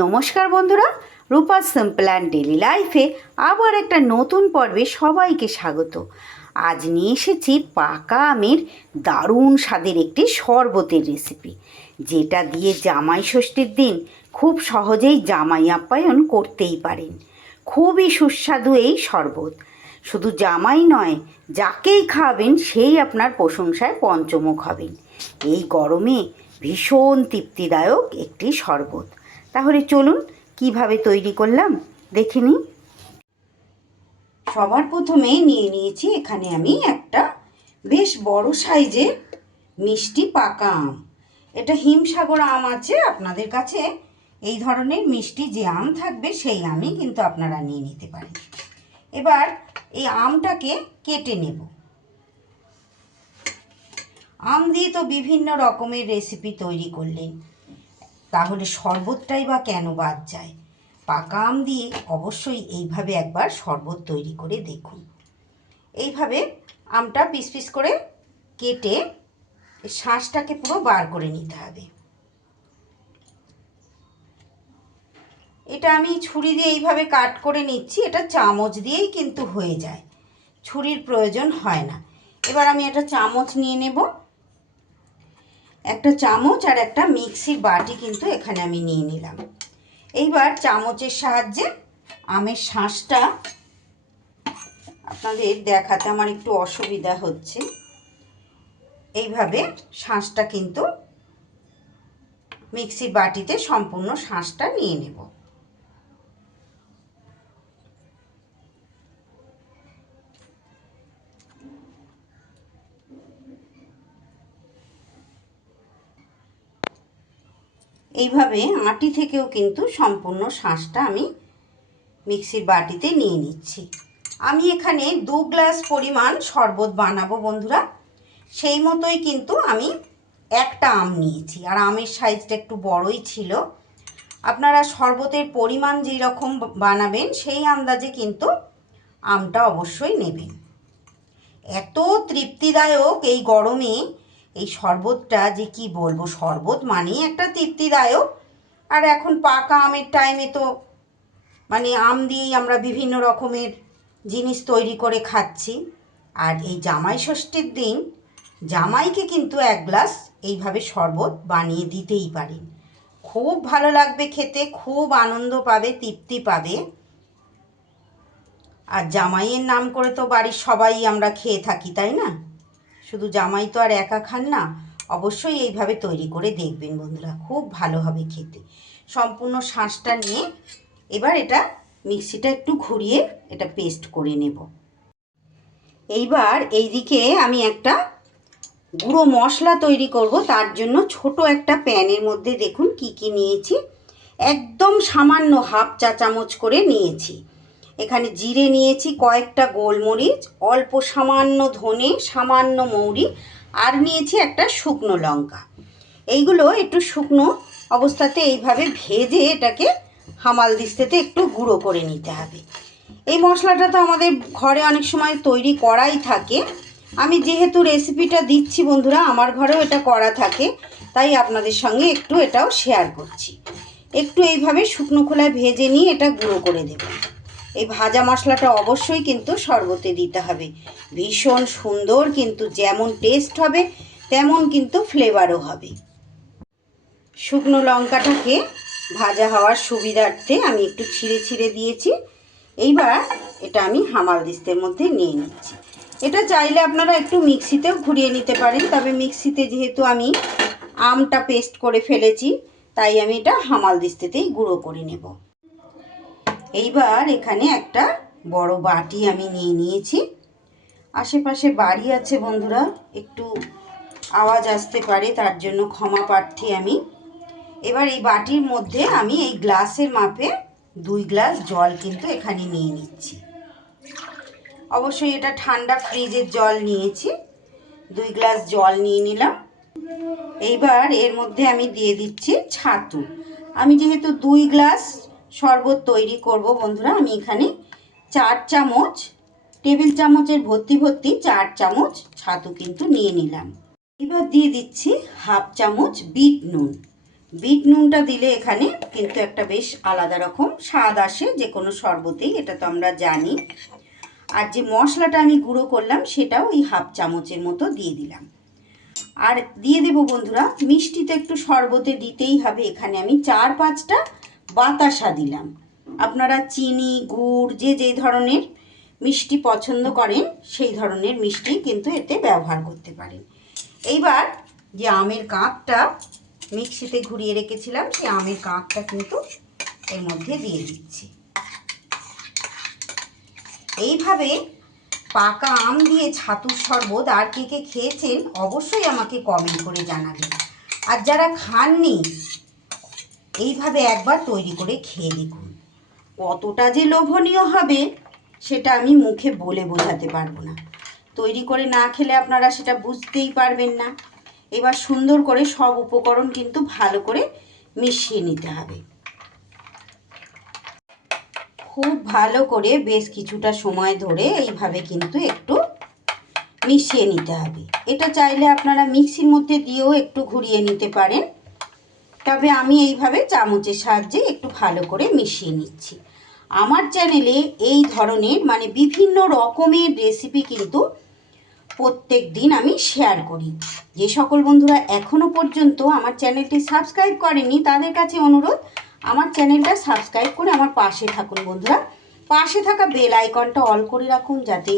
নমস্কার বন্ধুরা, Rupa's simple and daily লাইফে আবার একটা নতুন পর্বে সবাইকে স্বাগত। আজ নিয়ে এসেছি পাকা আমের দারুণ স্বাদের একটি শরবতের রেসিপি, যেটা দিয়ে জামাই ষষ্ঠীর দিন খুব সহজেই জামাই আপ্যায়ন করতেই পারেন। খুবই সুস্বাদু এই শরবত। শুধু জামাই নয়, যাকেই খাওয়াবেন সেই আপনার প্রশংসায় পঞ্চমুখ হবেন। এই গরমে ভীষণ তৃপ্তিদায়ক একটি শরবত। তাহলে চলুন কিভাবে তৈরি করলাম দেখে নিই। সবার প্রথমে নিয়ে নিয়েছি এখানে আমি একটা বেশ বড় সাইজের মিষ্টি পাকা আম। এটা হিমসাগর আম আছে, আপনাদের কাছে এই ধরনের মিষ্টি যে আম থাকবে সেই আমই কিন্তু আপনারা নিয়ে নিতে পারেন। এবার এই আমটাকে কেটে নেব। আম দিয়ে তো বিভিন্ন রকমের রেসিপি তৈরি করলেন, তাহলে শরবতটাই বা কেন বাদ যায়? পাকা আম দিয়ে অবশ্যই এইভাবে একবার শরবত তৈরি করে দেখুন। এইভাবে আমটা পিস পিস করে কেটে শাঁসটাকে পুরো বার করে নিতে হবে। এটা আমি ছুরি দিয়ে এইভাবে কাট করে নিচ্ছি। এটা চামচ দিয়েই কিন্তু হয়ে যায়, ছুরির প্রয়োজন হয় না। এবার আমি একটা চামচ নিয়ে নেব। একটা চামচ আর একটা মিক্সির বাটি কিন্তু এখানে আমি নিয়ে নিলাম। এইবার চামচের সাহায্যে আমের শাঁসটা, আপনাদের দেখাতে আমার একটু অসুবিধা হচ্ছে, এইভাবে শাঁসটা কিন্তু মিক্সির বাটিতে সম্পূর্ণ শাঁসটা নিয়ে নেব। এইভাবে আটি থেকেও কিন্তু সম্পূর্ণ শাঁসটা আমি মিক্সির বাটিতে নিয়ে নিচ্ছি। আমি এখানে 2 গ্লাস পরিমাণ শরবত বানাবো বন্ধুরা, সেই মতোই কিন্তু আমি একটা আম নিয়েছি, আর আমের সাইজটা একটু বড়ই ছিল। আপনারা শরবতের পরিমাণ যেই রকম বানাবেন সেই আন্দাজে কিন্তু আমটা অবশ্যই নেবেন। এত তৃপ্তিদায়ক এই গরমে এই শরবতটা, যে কি বলবো, শরবত মানেই একটা তৃপ্তিদায়ক। আর এখন পাকা আমের টাইমে তো মানে আম দিয়েই আমরা বিভিন্ন রকমের জিনিস তৈরি করে খাচ্ছি। আর এই জামাই ষষ্ঠীর দিন জামাইকে কিন্তু 1 গ্লাস এইভাবে শরবত বানিয়ে দিতেই পারেন। খুব ভালো লাগবে খেতে, খুব আনন্দ পাবে, তৃপ্তি পাবে। আর জামাইয়ের নাম করে তো বাড়ির সবাই আমরা খেয়ে থাকি, তাই না? শুধু জামাই তো আর একা খান না। অবশ্যই এইভাবে তৈরি করে দেখবেন বন্ধুরা, খুব ভালো হবে খেতে। সম্পূর্ণ শাঁসটা নিয়ে এবার এটা মিক্সিটা একটু ঘুরিয়ে এটা পেস্ট করে নেব। এইবার এইদিকে আমি একটা গুঁড়ো মশলা তৈরি করব। তার জন্য ছোট একটা প্যানের মধ্যে দেখুন কি কি নিয়েছি। একদম সামান্য হাফ চা চামচ করে নিয়েছি। এখানে জিরে নিয়েছি, কয়েকটা গোলমরিচ, অল্প সামান্য ধনে, সামান্য মৌরি, আর নিয়েছি একটা শুকনো লঙ্কা। এইগুলো একটু শুকনো অবস্থাতে এইভাবে ভেজে এটাকে হামাল দিস্তাতে একটু গুঁড়ো করে নিতে হবে। এই মশলাটা তো আমাদের ঘরে অনেক সময় তৈরি করাই থাকে। আমি যেহেতু রেসিপিটা দিচ্ছি বন্ধুরা, আমার ঘরেও এটা করা থাকে, তাই আপনাদের সঙ্গে একটু এটাও শেয়ার করছি। একটু এইভাবে শুকনো খোলায় ভেজে নিয়ে এটা গুঁড়ো করে দেব। এই ভাজা মশলাটা অবশ্যই কিন্তু শরবতে দিতে হবে। ভীষণ সুন্দর কিন্তু যেমন টেস্ট হবে তেমন কিন্তু ফ্লেভারও হবে। শুকনো লঙ্কাটাকে ভাজা হওয়ার সুবিধার্থে আমি একটু ছিঁড়ে ছিঁড়ে দিয়েছি। এইবার এটা আমি হামাল দিস্তের মধ্যে নিয়ে নিচ্ছি। এটা চাইলে আপনারা একটু মিক্সিতেও ঘুরিয়ে নিতে পারেন, তবে মিক্সিতে যেহেতু আমি আমটা পেস্ট করে ফেলেছি তাই আমি এটা হামাল দিস্তেতেই গুঁড়ো করে নেব। এইবার এখানে একটা বড় বাটি আমি নিয়ে নিয়েছি। আশেপাশে বাড়ি আছে বন্ধুরা, একটু আওয়াজ আসতে পারে, তার জন্য ক্ষমা প্রার্থী আমি। এবার এই বাটির মধ্যে আমি এই গ্লাসের মাপে 2 গ্লাস জল কিন্তু এখানে নিয়ে নিচ্ছি। অবশ্যই এটা ঠান্ডা ফ্রিজের জল নিয়েছি। 2 গ্লাস জল নিয়ে নিলাম। এইবার এর মধ্যে আমি দিয়ে দিচ্ছি ছাতু। আমি যেহেতু 2 গ্লাস শরবত তৈরি করব বন্ধুরা, আমি এখানে 4 চামচ, টেবিল চামচের ভর্তি ভর্তি 4 চামচ ছাতু কিন্তু নিয়ে নিলাম। এবার দিয়ে দিচ্ছি হাফ চামচ বিট নুন। বিট নুনটা দিলে এখানে কিন্তু একটা বেশ আলাদা রকম স্বাদ আসে যে কোনো শরবতেই, এটা তো আমরা জানি। আর যে মশলাটা আমি গুঁড়ো করলাম সেটাও ওই হাফ চামচের মতো দিয়ে দিলাম। আর দিয়ে দেব বন্ধুরা, মিষ্টি তো একটু শরবতে দিতেই হবে। এখানে আমি 4-5টা বাতাসা দিলাম। আপনারা চিনি, গুড়, যে যেই ধরনের মিষ্টি পছন্দ করেন সেই ধরনের মিষ্টি কিন্তু এতে ব্যবহার করতে পারেন। এইবার যে আমের কাঁকটা মিক্সিতে ঘুরিয়ে রেখেছিলাম সেই আমের কাঁকটা কিন্তু এর মধ্যে দিয়ে দিচ্ছি। এইভাবে পাকা আম দিয়ে ছাতুর শরবত আর কে কে খেয়েছেন অবশ্যই আমাকে কমেন্ট করে জানাবেন। আর যারা খাননি এইভাবে একবার তৈরি করে খেয়ে দেখুন। কতটা যে লোভনীয় হবে সেটা আমি মুখে বলে বোঝাতে পারবো না। তৈরি করে না খেলে আপনারা সেটা বুঝতেই পারবেন না। এবার সুন্দর করে সব উপকরণ কিন্তু ভালো করে মিশিয়ে নিতে হবে। খুব ভালো করে বেশ কিছুটা সময় ধরে এইভাবে কিন্তু একটু মিশিয়ে নিতে হবে। এটা চাইলে আপনারা মিক্সির মধ্যে দিয়েও একটু ঘুরিয়ে নিতে পারেন, তবে আমি এইভাবে চামচের সাহায্যে একটু ভালো করে মিশিয়ে নিচ্ছি। আমার চ্যানেলে এই ধরনের মানে বিভিন্ন রকমের রেসিপি কিন্তু প্রত্যেক দিন আমি শেয়ার করি। যে সকল বন্ধুরা এখনও পর্যন্ত আমার চ্যানেলটি সাবস্ক্রাইব করেনি তাদের কাছে অনুরোধ, আমার চ্যানেলটা সাবস্ক্রাইব করে আমার পাশে থাকুন বন্ধুরা। পাশে থাকা বেল আইকনটা অল করে রাখুন, যাতে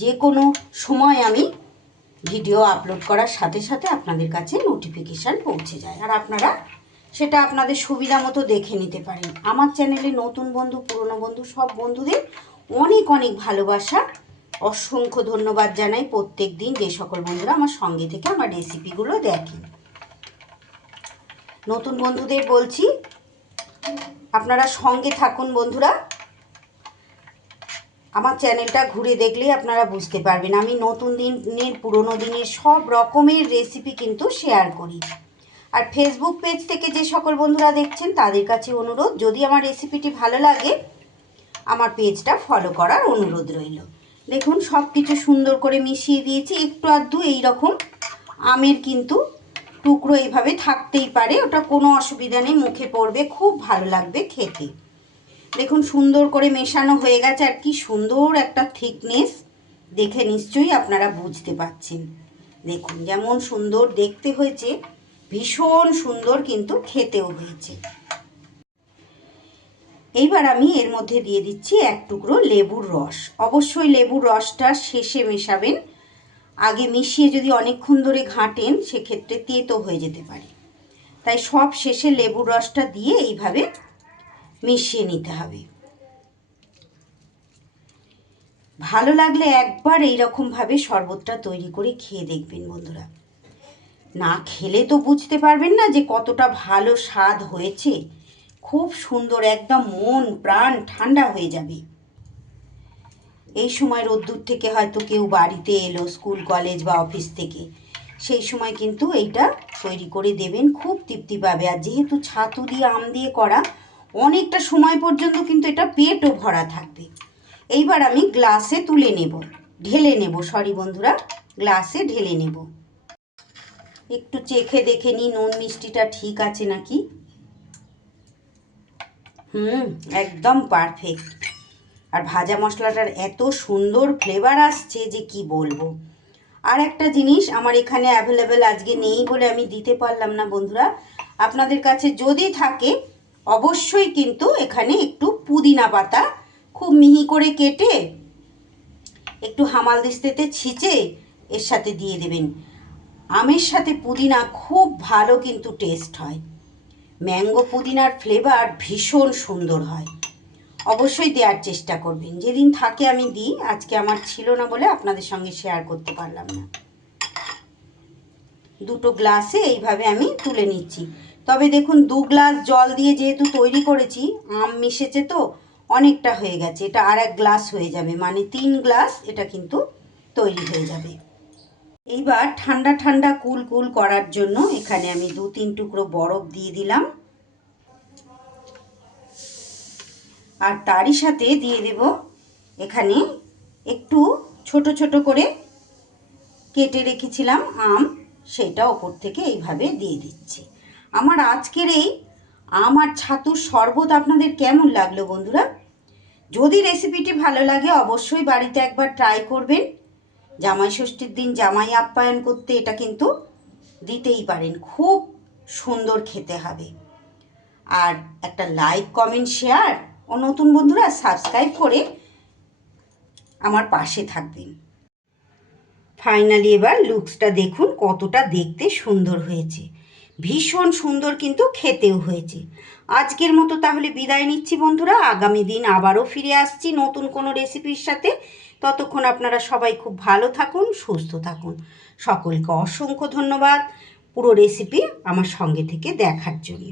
যে কোনো সময় আমি ভিডিও আপলোড করার সাথে সাথে আপনাদের কাছে নোটিফিকেশান পৌঁছে যায়, আর আপনারা সেটা আপনাদের সুবিধা মতো দেখে নিতে পারেন। আমার চ্যানেলে নতুন বন্ধু, পুরনো বন্ধু, সব বন্ধুদের অনেক অনেক ভালোবাসা, অসংখ্য ধন্যবাদ জানাই প্রত্যেক দিন যে সকল বন্ধুরা আমার সঙ্গে থেকে আমার রেসিপিগুলো দেখেন। নতুন বন্ধুদের বলছি আপনারা সঙ্গে থাকুন বন্ধুরা। আমার চ্যানেলটা ঘুরে দেখলেই আপনারা বুঝতে পারবেন আমি নতুন দিনের পুরনো দিনের সব রকমের রেসিপি কিন্তু শেয়ার করি। আর ফেসবুক পেজ থেকে যে সকল বন্ধুরা দেখছেন তাদের কাছে অনুরোধ, যদি আমার রেসিপিটি ভালো লাগে আমার পেজটা ফলো করার অনুরোধ রইল। দেখুন সব কিছু সুন্দর করে মিশিয়ে দিয়েছি। একটু আধটু এইরকম আমের কিন্তু টুকরো এইভাবে থাকতেই পারে, ওটা কোনো অসুবিধা নেই, মুখে পড়বে, খুব ভালো লাগবে খেতে। দেখুন সুন্দর করে মেশানো হয়ে গেছে, আর কি সুন্দর একটা থিকনেস দেখে নিশ্চয়ই আপনারা বুঝতে পারছেন। দেখুন যেমন সুন্দর দেখতে হয়েছে, ভীষণ সুন্দর কিন্তু খেতেও হয়েছে। এইবার আমি এর মধ্যে দিয়ে দিচ্ছি 1 টুকরো লেবুর রস। অবশ্যই লেবুর রসটা শেষে মেশাবেন, আগে মিশিয়ে যদি অনেকক্ষণ ধরে ঘাঁটেন সেক্ষেত্রে তেতো হয়ে যেতে পারে, তাই সব শেষে লেবুর রসটা দিয়ে এইভাবে মিশিয়ে নিতে হবে। ভালো লাগলে একবার এইরকমভাবে শরবতটা তৈরি করে খেয়ে দেখবেন বন্ধুরা। না খেলে তো বুঝতে পারবেন না যে কতটা ভালো স্বাদ হয়েছে। খুব সুন্দর, একদম মন প্রাণ ঠান্ডা হয়ে যাবে। এই সময় রোদ্দুর থেকে হয়তো কেউ বাড়িতে এলো স্কুল কলেজ বা অফিস থেকে, সেই সময় কিন্তু এইটা তৈরি করে দেবেন, খুব তৃপ্তি পাবে। আর যেহেতু ছাতু দিয়ে আম দিয়ে করা, অনেকটা সময় পর্যন্ত কিন্তু এটা পেটও ভরা থাকবে। এইবার আমি গ্লাসে তুলে নেব, ঢেলে নেব, সরি বন্ধুরা, গ্লাসে ঢেলে নেব। একটু চেখে দেখে নিই নুন মিষ্টিটা ঠিক আছে নাকি। একদম পারফেক্ট। আর ভাজা মশলাটার এত সুন্দর ফ্লেভার আসছে যে কি বলবো। আর একটা জিনিস আমার এখানে অ্যাভেলেবেল আজকে নেই বলে আমি দিতে পারলাম না বন্ধুরা, আপনাদের কাছে যদি থাকে অবশ্যই কিন্তু এখানে একটু পুদিনা পাতা খুব মিহি করে কেটে একটু হামাল দিস্তাতে ছিঁচে এর সাথে দিয়ে দেবেন। আমের সাথে পুদিনা খুব ভালো কিন্তু টেস্ট হয়, ম্যাঙ্গো পুদিনার ফ্লেভার ভীষণ সুন্দর হয়। অবশ্যই দেওয়ার চেষ্টা করবেন, যেদিন থাকে আমি দিই, আজকে আমার ছিল না বলে আপনাদের সঙ্গে শেয়ার করতে পারলাম না। 2টো গ্লাসে এইভাবে আমি তুলে নিচ্ছি। তবে দেখুন 2 গ্লাস জল দিয়ে যেহেতু তৈরি করেছি, আম মিশেছে তো অনেকটা হয়ে গেছে, এটা আর 1 গ্লাস হয়ে যাবে, মানে 3 গ্লাস এটা কিন্তু তৈরি হয়ে যাবে। এইবার ঠান্ডা ঠান্ডা কুল কুল করার জন্য এখানে আমি 2-3 টুকরো বরফ দিয়ে দিলাম, আর তারই সাথে দিয়ে দেব এখানে একটু ছোট ছোট করে কেটে রেখেছিলাম আম, সেটা ওপর থেকে এইভাবে দিয়ে দিচ্ছি। আমার আজকের এই আমার ছাতুর শরবত আপনাদের কেমন লাগলো বন্ধুরা? যদি রেসিপিটি ভালো লাগে অবশ্যই বাড়িতে একবার ট্রাই করবেন। জামাই ষষ্ঠীর দিন জামাই আপ্যায়ন করতে এটা কিন্তু দিতেই পারেন, খুব সুন্দর খেতে হবে। আর একটা লাইক, কমেন্ট, শেয়ার ও নতুন বন্ধুরা সাবস্ক্রাইব করে আমার পাশে থাকবেন। ফাইনালি এবার লুকসটা দেখুন কতটা দেখতে সুন্দর হয়েছে, ভীষণ সুন্দর, কিন্তু খেতেও হয়েছে। আজকের মতো তাহলে বিদায় নিচ্ছি বন্ধুরা, আগামী দিন আবারও ফিরে আসছি নতুন কোনো রেসিপির সাথে। ততক্ষণ আপনারা সবাই খুব ভালো থাকুন, সুস্থ থাকুন। সকলকে অসংখ্য ধন্যবাদ পুরো রেসিপি আমার সঙ্গে থেকে দেখার জন্য।